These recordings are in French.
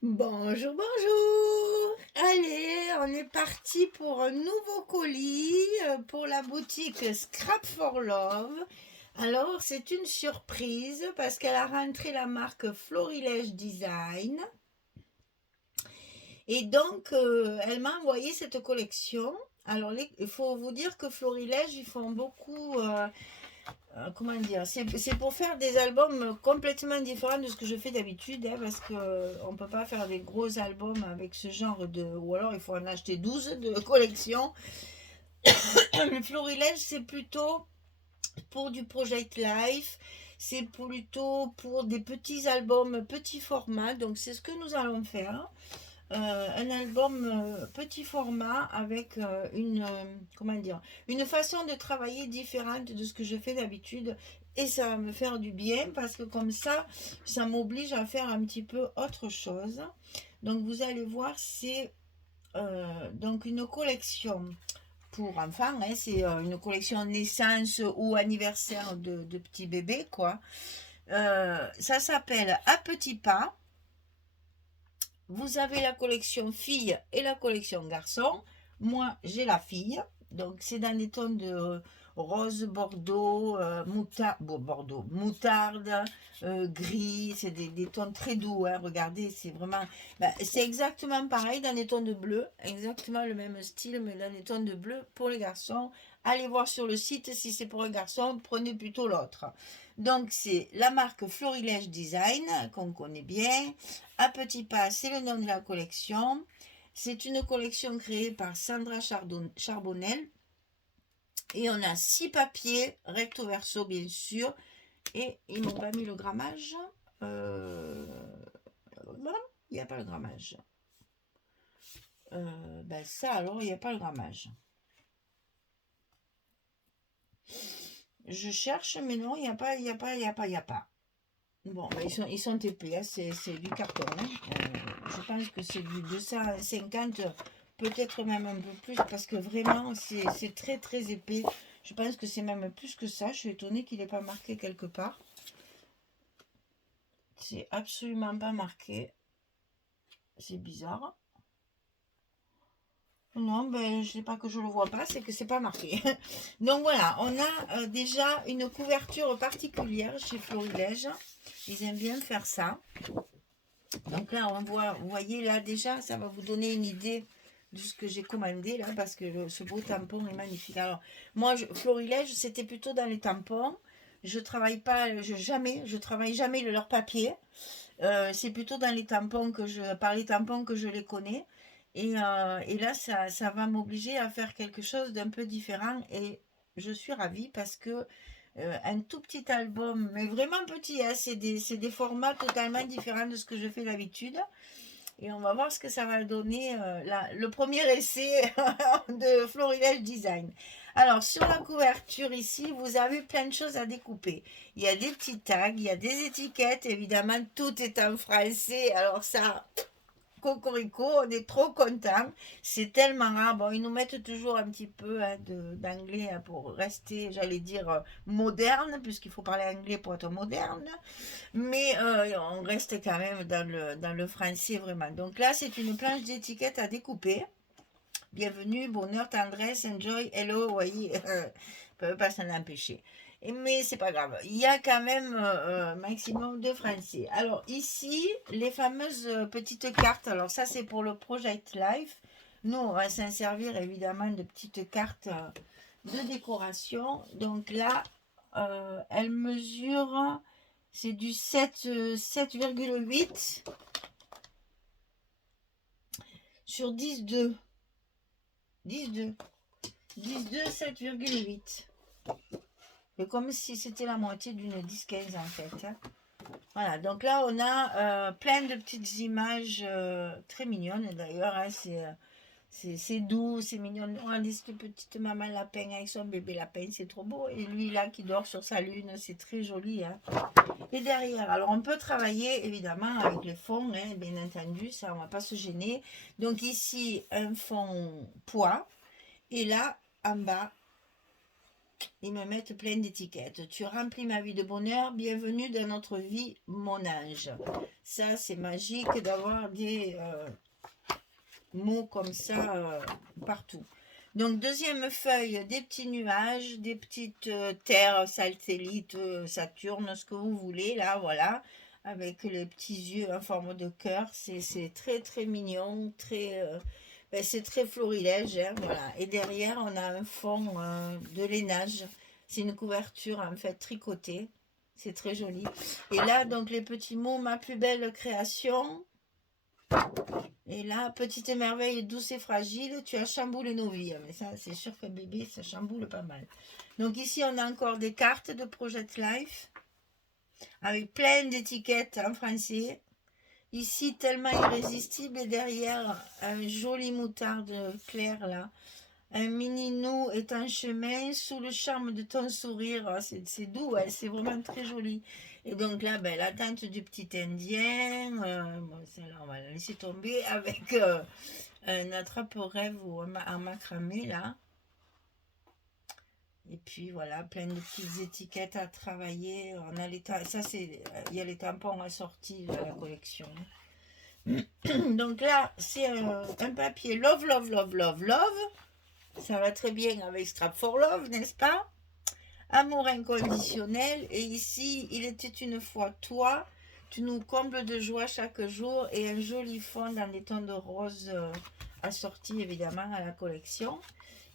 Bonjour, bonjour. Allez, on est parti pour un nouveau colis pour la boutique Scrap for Love. Alors, c'est une surprise parce qu'elle a rentré la marque Florilège Design. Et donc, elle m'a envoyé cette collection. Alors, il faut vous dire que Florilège, ils font beaucoup comment dire, c'est pour faire des albums complètement différents de ce que je fais d'habitude, hein, parce que on peut pas faire des gros albums avec ce genre de, ou alors il faut en acheter 12 de collection. Le Florilège, c'est plutôt pour du Project Life, c'est plutôt pour des petits albums, petits format, donc c'est ce que nous allons faire. Un album petit format avec comment dire, une façon de travailler différente de ce que je fais d'habitude, et ça va me faire du bien parce que comme ça m'oblige à faire un petit peu autre chose. Donc vous allez voir, c'est donc une collection pour enfants, hein, c'est une collection naissance ou anniversaire de petits bébés, quoi. Ça s'appelle À petits pas. Vous avez la collection fille et la collection garçon. Moi, j'ai la fille. Donc, c'est dans des tons de rose, bordeaux, moutarde, gris. C'est des tons très doux, hein. Regardez, c'est vraiment... c'est exactement pareil dans les tons de bleu. Exactement le même style, mais dans les tons de bleu pour les garçons. Allez voir sur le site si c'est pour un garçon. Prenez plutôt l'autre. Donc, c'est la marque Florilège Design, qu'on connaît bien. À petits pas, c'est le nom de la collection. C'est une collection créée par Sandra Charbonnel. Et on a 6 papiers, recto verso bien sûr. Et ils m'ont pas mis le grammage. Non, il n'y a pas le grammage. Ça alors, il n'y a pas le grammage. Je cherche, mais non, il n'y a pas, il n'y a pas, il n'y a pas, il n'y a pas. Bon, ils sont épais, hein, c'est du carton, hein. Je pense que c'est du 250, peut-être même un peu plus, parce que vraiment, c'est très très épais. Je pense que c'est même plus que ça. Je suis étonnée qu'il n'ait pas marqué quelque part. C'est absolument pas marqué. C'est bizarre. Non, ben, je sais pas que je le vois pas, c'est que c'est pas marqué. Donc voilà, on a déjà une couverture particulière chez Florilège. Ils aiment bien faire ça. Donc là, on voit, vous voyez là déjà, ça va vous donner une idée de ce que j'ai commandé là, parce que ce beau tampon est magnifique. Alors, moi, Florilège, c'était plutôt dans les tampons. Je travaille pas, je travaille jamais leur papier. C'est plutôt dans les tampons par les tampons que je les connais. Et là, ça va m'obliger à faire quelque chose d'un peu différent. Et je suis ravie parce que un tout petit album, mais vraiment petit, hein, c'est des formats totalement différents de ce que je fais d'habitude. Et on va voir ce que ça va donner, le premier essai de Florilège Design. Alors, sur la couverture ici, vous avez plein de choses à découper. Il y a des petits tags, il y a des étiquettes, évidemment, tout est en français. Alors ça, Cocorico, on est trop content. C'est tellement rare. Bon, ils nous mettent toujours un petit peu hein, d'anglais hein, pour rester, j'allais dire, moderne, puisqu'il faut parler anglais pour être moderne. Mais on reste quand même dans le français vraiment. Donc là, c'est une planche d'étiquette à découper. Bienvenue, bonheur, tendresse, enjoy, hello, vous voyez, ne peut pas s'en empêcher. Mais c'est pas grave, il y a quand même un maximum de français. Alors ici, les fameuses petites cartes, alors ça c'est pour le Project Life. Nous, on va s'en servir évidemment de petites cartes de décoration. Donc là, elle mesure, c'est du 7,8 sur 10,2. 10,2. 10,2, 7,8. C'est comme si c'était la moitié d'une 10-15 en fait, hein. Voilà, donc là on a plein de petites images très mignonnes d'ailleurs, hein, c'est doux, c'est mignon. Regardez cette petite maman lapin avec son bébé lapin, c'est trop beau. Et lui là qui dort sur sa lune, c'est très joli, hein. Et derrière, alors on peut travailler évidemment avec le fond, hein, bien entendu, ça on va pas se gêner. Donc ici un fond poids et là en bas ils me mettent plein d'étiquettes. Tu remplis ma vie de bonheur, bienvenue dans notre vie, mon ange. Ça, c'est magique d'avoir des mots comme ça partout. Donc, deuxième feuille, des petits nuages, des petites terres, satellites, Saturne, ce que vous voulez, là, voilà, avec les petits yeux en forme de cœur. C'est très, très mignon, très... ben, c'est très florilège, hein, voilà. Et derrière, on a un fond de lainage. C'est une couverture, en fait, tricotée. C'est très joli. Et là, donc, les petits mots, ma plus belle création... Et là, petite merveille douce et fragile, tu as chamboulé nos vies. Mais ça, c'est sûr qu'un bébé, ça chamboule pas mal. Donc ici, on a encore des cartes de Project Life avec plein d'étiquettes en français. Ici, tellement irrésistible. Et derrière, un joli moutarde clair là. Un mini nous est en chemin sous le charme de ton sourire. Ah, c'est doux, hein, c'est vraiment très joli. Et donc là, ben, la tente du petit Indien. Bon, celle-là, on va la laisser tomber avec un attrape-rêve ou un macramé là. Et puis voilà, plein de petites étiquettes à travailler. On a les ça, c'est, il y a les tampons assortis de la collection. Donc là, c'est un papier Love, Love, Love, Love, Love. Ça va très bien avec Strap for Love, n'est-ce pas? Amour inconditionnel. Et ici, il était une fois toi. Tu nous combles de joie chaque jour. Et un joli fond dans des tons de rose assortis évidemment à la collection.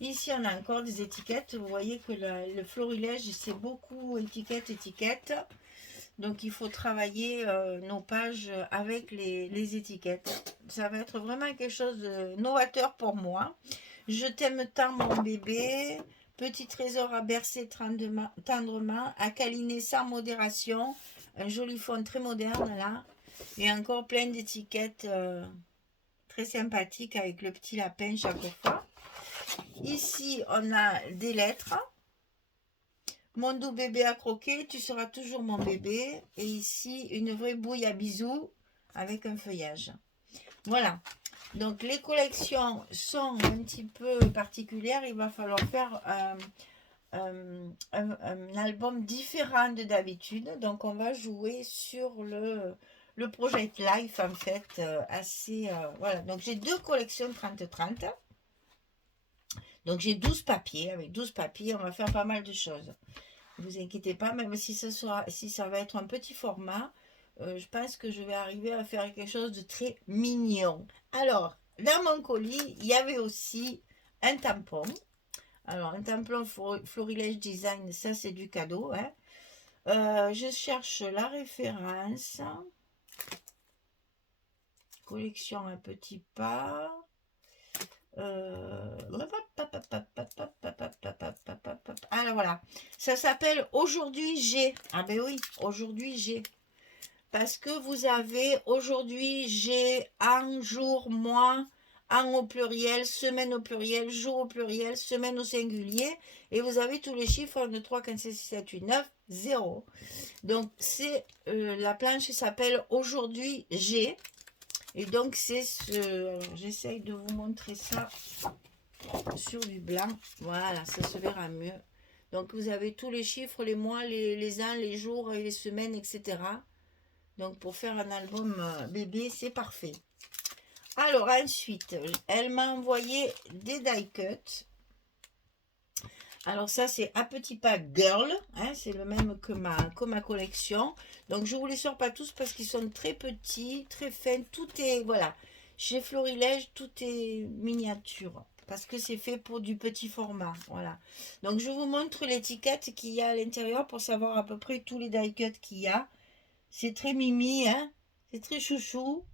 Ici, on a encore des étiquettes. Vous voyez que le florilège, c'est beaucoup étiquettes. Donc, il faut travailler nos pages avec les étiquettes. Ça va être vraiment quelque chose de novateur pour moi. Je t'aime tant, mon bébé. Petit trésor à bercer tendrement, à câliner sans modération. Un joli fond très moderne là. Et encore plein d'étiquettes très sympathiques avec le petit lapin chaque fois. Ici, on a des lettres. Mon doux bébé à croquer, tu seras toujours mon bébé. Et ici, une vraie bouille à bisous avec un feuillage. Voilà. Donc, les collections sont un petit peu particulières. Il va falloir faire un album différent de d'habitude. Donc, on va jouer sur le Project Life, en fait, assez... voilà. Donc, j'ai deux collections 30-30. Donc, j'ai 12 papiers. Avec 12 papiers, on va faire pas mal de choses. Ne vous inquiétez pas, même si ça va être un petit format, je pense que je vais arriver à faire quelque chose de très mignon. Alors, dans mon colis, il y avait aussi un tampon. Alors, un tampon Florilège Design, ça c'est du cadeau. Hein. Je cherche la référence. Collection un petit pas. Alors voilà, ça s'appelle Aujourd'hui j'ai. Ah ben oui, aujourd'hui j'ai. Parce que vous avez aujourd'hui j'ai un jour, mois, un au pluriel, semaine au pluriel, jour au pluriel, semaine au singulier. Et vous avez tous les chiffres 1, 2, 3, 4, 5, 6, 7, 8, 9, 0. Donc c'est la planche qui s'appelle Aujourd'hui j'ai. Et donc c'est ce... Alors j'essaye de vous montrer ça sur du blanc. Voilà, ça se verra mieux. Donc vous avez tous les chiffres, les mois, les ans, les jours et les semaines, etc. Donc pour faire un album bébé, c'est parfait. Alors ensuite, elle m'a envoyé des die cuts. Alors ça c'est à petit pas girl, hein, c'est le même que ma collection. Donc je vous les sors pas tous parce qu'ils sont très petits, très fins. Tout est, voilà, chez Florilège, tout est miniature. Parce que c'est fait pour du petit format, voilà. Donc je vous montre l'étiquette qu'il y a à l'intérieur pour savoir à peu près tous les die cuts qu'il y a. C'est très mimi, hein, c'est très chouchou.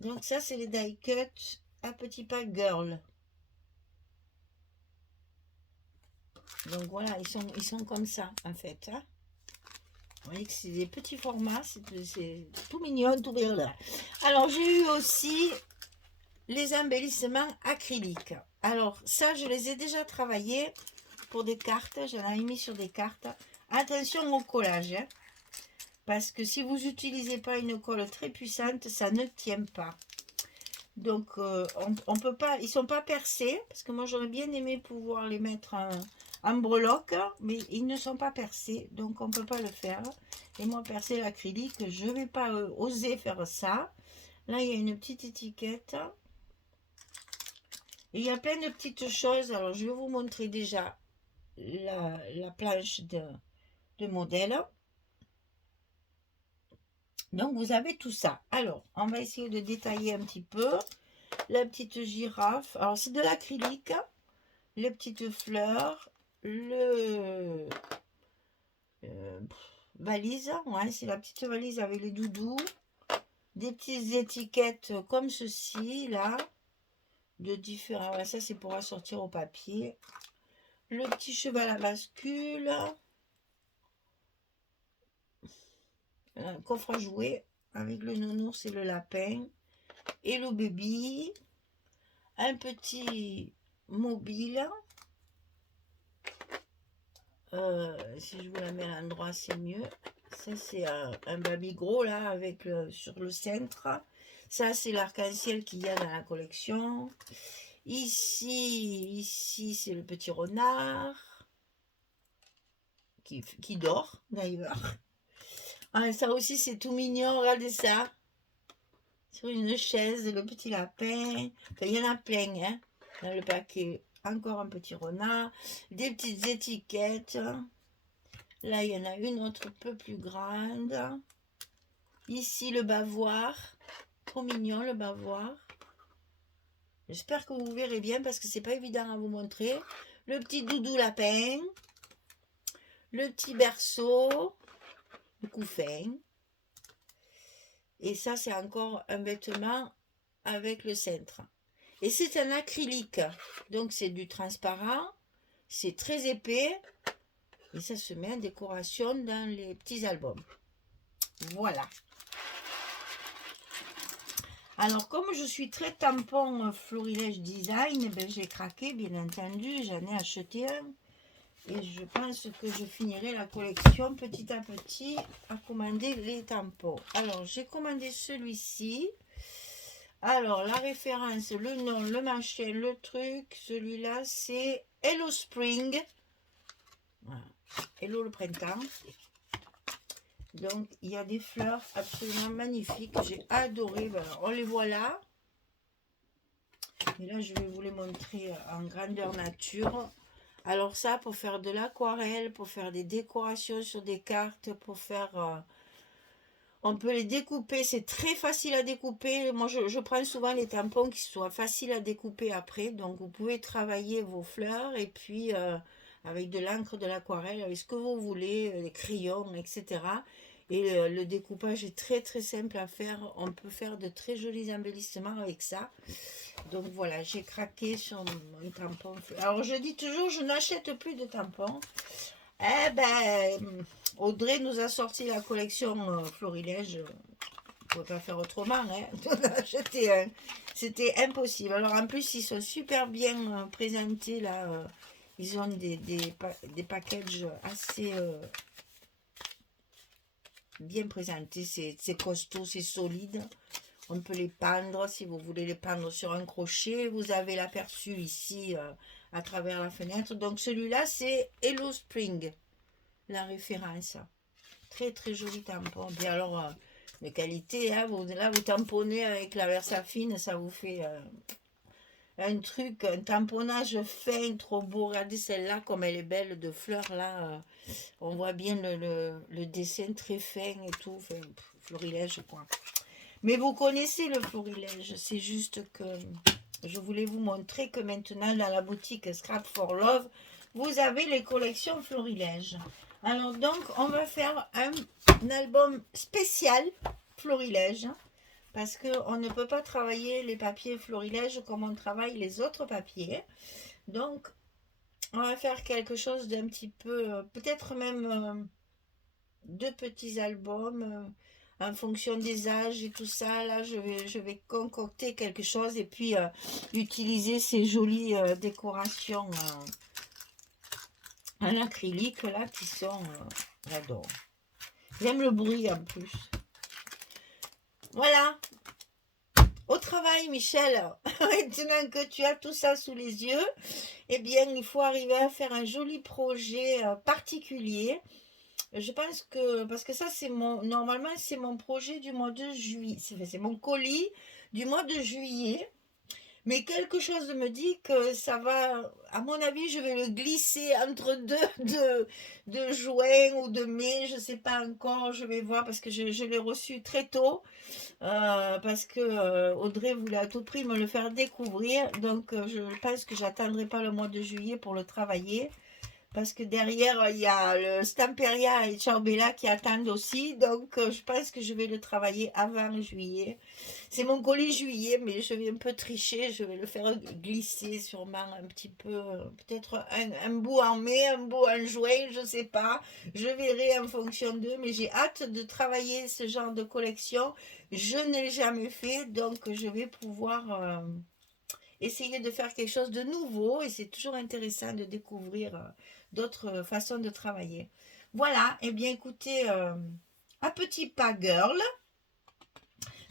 Donc ça c'est les die cuts à petit pas girl. Donc voilà, ils sont comme ça en fait. Hein. Vous voyez que c'est des petits formats, c'est tout mignon, tout bien là. Alors j'ai eu aussi les embellissements acryliques. Alors ça, je les ai déjà travaillés pour des cartes. J'en ai mis sur des cartes. Attention au collage. Hein, parce que si vous n'utilisez pas une colle très puissante, ça ne tient pas. Donc, on peut pas, ils sont pas percés, parce que moi j'aurais bien aimé pouvoir les mettre en breloque, mais ils ne sont pas percés, donc on peut pas le faire. Et moi, percer l'acrylique, je vais pas oser faire ça. Là, il y a une petite étiquette. Et il y a plein de petites choses. Alors, je vais vous montrer déjà la planche de modèle. Donc, vous avez tout ça. Alors, on va essayer de détailler un petit peu. La petite girafe. Alors, c'est de l'acrylique. Les petites fleurs. Le valise. Ouais, c'est la petite valise avec les doudous. Des petites étiquettes comme ceci, là. De différents. Ouais, ça, c'est pour assortir au papier. Le petit cheval à bascule. Un coffre à jouets avec le nounours et le lapin. Et le baby. Un petit mobile. Si je vous la mets à l'endroit, c'est mieux. Ça, c'est un baby gros, là, avec sur le centre. Ça, c'est l'arc-en-ciel qu'il y a dans la collection. Ici c'est le petit renard qui dort, d'ailleurs. Ah, ça aussi, c'est tout mignon. Regardez ça. Sur une chaise, le petit lapin. Enfin, il y en a plein, hein, dans le paquet. Encore un petit renard. Des petites étiquettes. Là, il y en a une autre un peu plus grande. Ici, le bavoir. Trop mignon, le bavoir. J'espère que vous verrez bien parce que c'est pas évident à vous montrer. Le petit doudou lapin. Le petit berceau. Le couffin. Et ça, c'est encore un vêtement avec le cintre. Et c'est un acrylique. Donc, c'est du transparent. C'est très épais. Et ça se met en décoration dans les petits albums. Voilà. Alors, comme je suis très tampon Florilège Design, ben, j'ai craqué, bien entendu. J'en ai acheté un. Et je pense que je finirai la collection petit à petit à commander les tampons. Alors, j'ai commandé celui-ci. Alors, la référence, le nom, le machin, le truc, celui-là, c'est Hello Spring. Voilà. Hello le printemps. Donc, il y a des fleurs absolument magnifiques. J'ai adoré. Voilà, on les voit là. Et là, je vais vous les montrer en grandeur nature. Alors ça, pour faire de l'aquarelle, pour faire des décorations sur des cartes, pour faire... on peut les découper, c'est très facile à découper. Moi, je prends souvent les tampons qui soient faciles à découper après. Donc, vous pouvez travailler vos fleurs et puis avec de l'encre, de l'aquarelle, avec ce que vous voulez, les crayons, etc. Et le découpage est très très simple à faire. On peut faire de très jolis embellissements avec ça. Donc voilà, j'ai craqué sur mon tampon. Alors je dis toujours, je n'achète plus de tampons. Eh ben, Audrey nous a sorti la collection Florilège. On ne pouvait pas faire autrement. Hein. On a acheté un. C'était impossible. Alors en plus, ils sont super bien présentés là. Ils ont des packages assez bien présentés. C'est costaud, c'est solide. On peut les pendre si vous voulez les pendre sur un crochet. Vous avez l'aperçu ici à travers la fenêtre. Donc celui-là, c'est Hello Spring, la référence. Très très joli tampon. Bien alors, de qualité, hein, là vous tamponnez avec la Versafine, ça vous fait un truc, un tamponnage fin, trop beau. Regardez celle-là, comme elle est belle de fleurs là. On voit bien le dessin très fin et tout. Enfin, florilège quoi. Mais vous connaissez le florilège, c'est juste que je voulais vous montrer que maintenant dans la boutique Scrap for Love, vous avez les collections florilège. Alors donc, on va faire un album spécial florilège parce qu'on ne peut pas travailler les papiers florilège comme on travaille les autres papiers. Donc, on va faire quelque chose d'un petit peu, peut-être même deux petits albums en fonction des âges et tout ça. Là, je vais concocter quelque chose et puis utiliser ces jolies décorations en acrylique là qui sont... j'adore. J'aime le bruit en plus. Voilà. au travail, Michel. Maintenant que tu as tout ça sous les yeux, eh bien, il faut arriver à faire un joli projet particulier. Je pense que, parce que ça, normalement, c'est mon projet du mois de juillet. C'est mon colis du mois de juillet. Mais quelque chose me dit que ça va, à mon avis, je vais le glisser entre de juin ou de mai, je ne sais pas encore, je vais voir parce que je l'ai reçu très tôt, parce que Audrey voulait à tout prix me le faire découvrir, donc je pense que j'attendrai pas le mois de juillet pour le travailler. Parce que derrière, il y a le Stamperia et Ciao Bella qui attendent aussi. Donc, je pense que je vais le travailler avant juillet. C'est mon colis juillet, mais je vais un peu tricher. Je vais le faire glisser sûrement un petit peu. Peut-être un bout en mai, un bout en juin, je ne sais pas. Je verrai en fonction d'eux. Mais j'ai hâte de travailler ce genre de collection. Je ne l'ai jamais fait. Donc, je vais pouvoir essayer de faire quelque chose de nouveau. Et c'est toujours intéressant de découvrir d'autres façons de travailler. Voilà, et bien écoutez, à petit pas girl,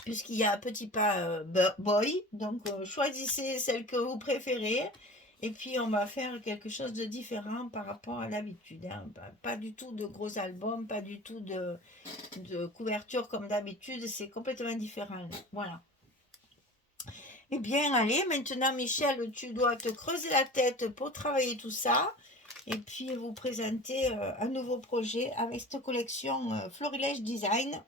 puisqu'il y a un petit pas boy, donc choisissez celle que vous préférez, et puis on va faire quelque chose de différent par rapport à l'habitude. Hein. Pas du tout de gros albums, pas du tout de couverture comme d'habitude, c'est complètement différent. Voilà. Eh bien, allez, maintenant, Michel, tu dois te creuser la tête pour travailler tout ça et puis vous présenter un nouveau projet avec cette collection Florilège Design.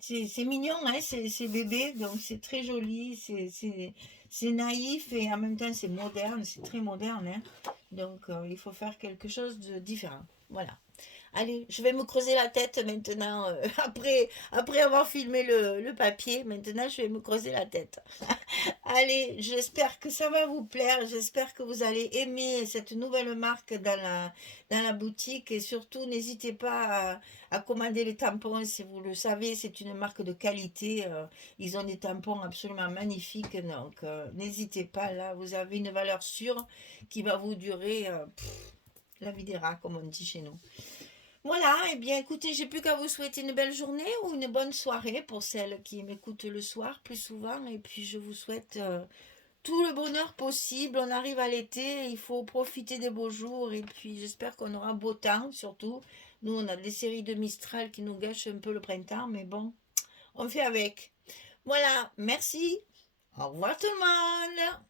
C'est mignon, hein, c'est bébé, donc c'est très joli, c'est naïf et en même temps c'est moderne, c'est très moderne. Hein. Donc il faut faire quelque chose de différent. Voilà. Allez, je vais me creuser la tête maintenant, après avoir filmé le papier. Maintenant, je vais me creuser la tête. Allez, j'espère que ça va vous plaire. J'espère que vous allez aimer cette nouvelle marque dans la boutique. Et surtout, n'hésitez pas à commander les tampons. Si vous le savez, c'est une marque de qualité. Ils ont des tampons absolument magnifiques. Donc, n'hésitez pas. Là, vous avez une valeur sûre qui va vous durer la vie des rats, comme on dit chez nous. Voilà, et bien écoutez, j'ai plus qu'à vous souhaiter une belle journée ou une bonne soirée pour celles qui m'écoutent le soir plus souvent. Et puis je vous souhaite tout le bonheur possible. On arrive à l'été, il faut profiter des beaux jours. Et puis j'espère qu'on aura beau temps surtout. Nous, on a des séries de Mistral qui nous gâchent un peu le printemps, mais bon, on fait avec. Voilà, merci. Au revoir tout le monde.